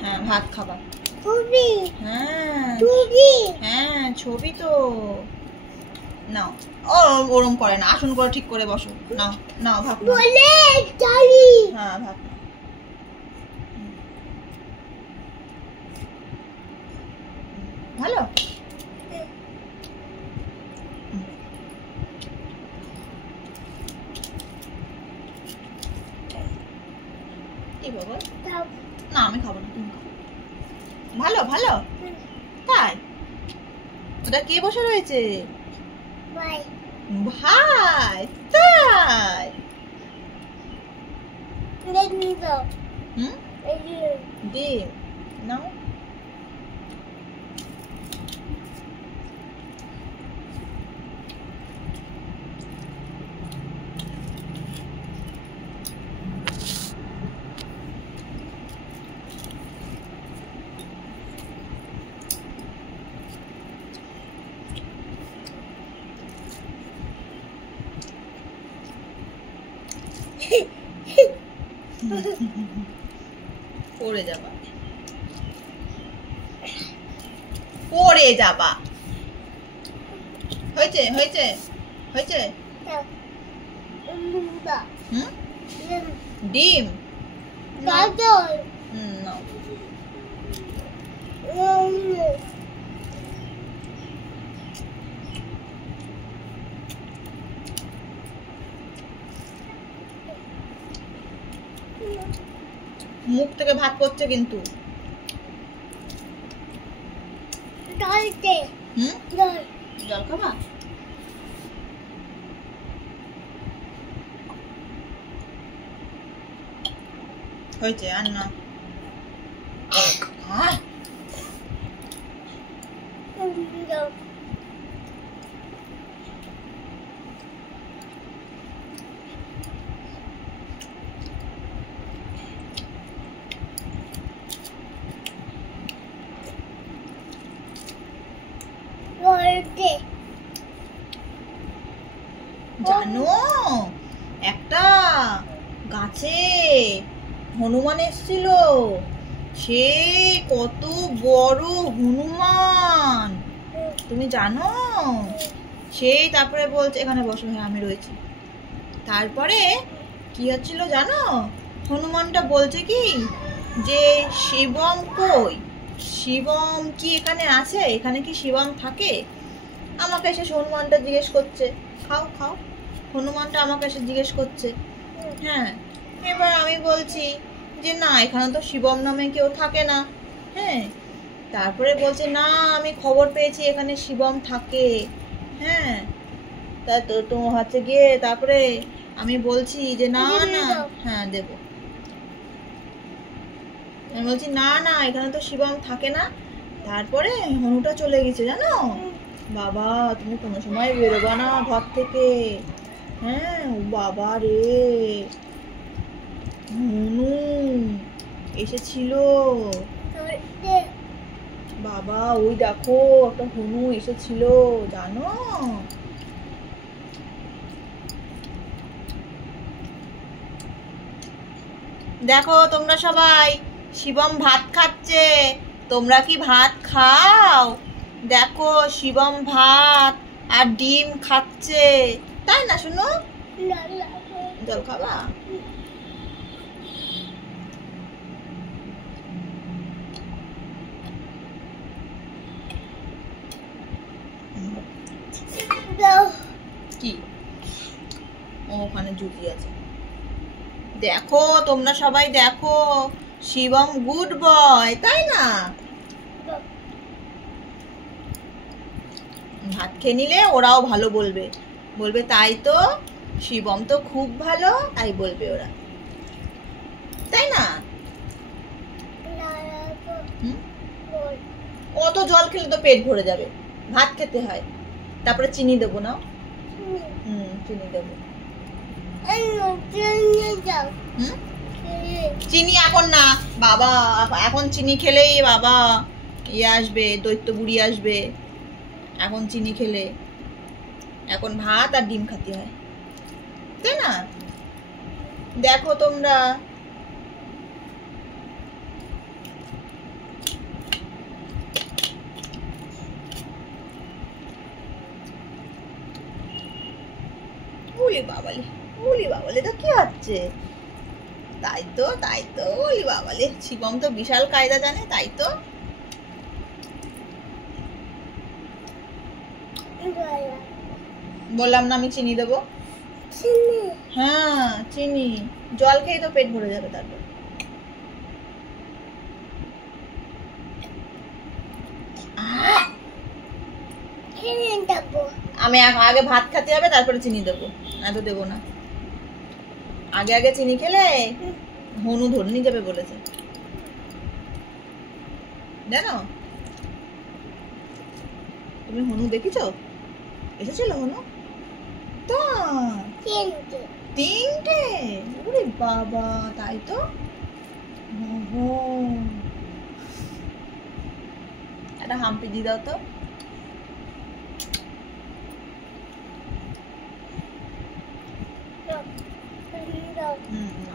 হ্যাঁ ভাত খাবা। হ্যাঁ হ্যাঁ ছবি তো। নাও, ও ওরম করে না, আসন করে ঠিক করে বসো। নাও নাও ভাত নাও। হ্যাঁ ভাত নাও। ভালো। কি বাবা? না আমি খাবো না, তুমি খাও। ভালো ভালো তাই? ওটা কে বসে রয়েছে? ভাই। তাই? ডিম নাও। পড়ে যাবা, পড়ে যাবা। হয়েছে হয়েছে হয়েছে। ডিম নাও। মুখ থেকে ভাত করছে কিন্তু। জল খাবা? হয়েছে আর না। জানো একটা গাছে হনুমান এসেছিল, সে কত বড় হনুমান তুমি জানো? সেই তারপরে বলছে, এখানে বসো, হ্যাঁ আমি রয়েছি। তারপরে কি হচ্ছিল জানো? হনুমানটা বলছে কি যে শিবম কই, শিবম কি এখানে আছে, এখানে কি শিবম থাকে? আমাকে এসে হনুমানটা জিজ্ঞেস করছে, খাও খাও। হনুমানটা আমাকে এসে জিজ্ঞেস করছে। হ্যাঁ, এবার আমি বলছি যে না, এখানে তো শিবম নামে কেউ থাকে না। হ্যাঁ, তারপরে বলছে না, আমি খবর পেয়েছি এখানে শিবম থাকে। হ্যাঁ, তা তো হচ্ছে গিয়ে তারপরে আমি বলছি যে না না, হ্যাঁ দেবো। আমি বলছি না না, এখানে তো শিবম থাকে না। তারপরে হনুটা চলে গেছে জানো। বাবা তুমি কোনো সময় বেরোবা না ঘর থেকে। হ্যাঁ বাবা রে, হনু এসেছিল বাবা, ওই দেখো একটা হনু এসেছিল জানো। দেখো তোমরা সবাই, শিবম ভাত খাচ্ছে, তোমরা কি ভাত খাও? দেখো শিবম ভাত আর ডিম খাচ্ছে, তাই না? শুনো, জল খাবা? কি ওখানে জুটি আছে, দেখো তোমরা সবাই দেখো, শিবম গুড বয়, তাই না? ভাত খেয়ে নিলে ওরাও ভালো বলবে, বলবে তাই তো, শিবম তো খুব ভালো, তাই বলবে ওরা, তাই না? অত জল খেলে তো পেট ভরে যাবে, ভাত খেতে হয়। তারপরে চিনি দেবো না? চিনি দেবো। চিনি এখন না বাবা, এখন চিনি খেলেই বাবা ইয়ে আসবে, দৈত্য বুড়ি আসবে। এখন চিনি খেলে, এখন ভাত আর ডিম খেতে হয়, তাই না? দেখো তোমরা উলি বাবালে তো কি হচ্ছে? তাই তো উলি বাবালে, শিবম তো বিশাল কায়দা জানে, তাই তো। বললাম না আমি চিনি দেবো। হ্যাঁ চিনি, জল খেয়ে তো পেট ভরে যাবে তারপর। আমি আগে ভাত খেতে হবে, তারপরে চিনি দেবো, না তো দেবো না। আগে চিনি খেলে হনু ধরনি যাবে বলেছে, জানো? তুমি হনু দেখেছো? এসেছিল হনু? তো তিনটে? ওরে বাবা, তাই তো। একটা হাম্পি দিয়ে দাও তো। হুম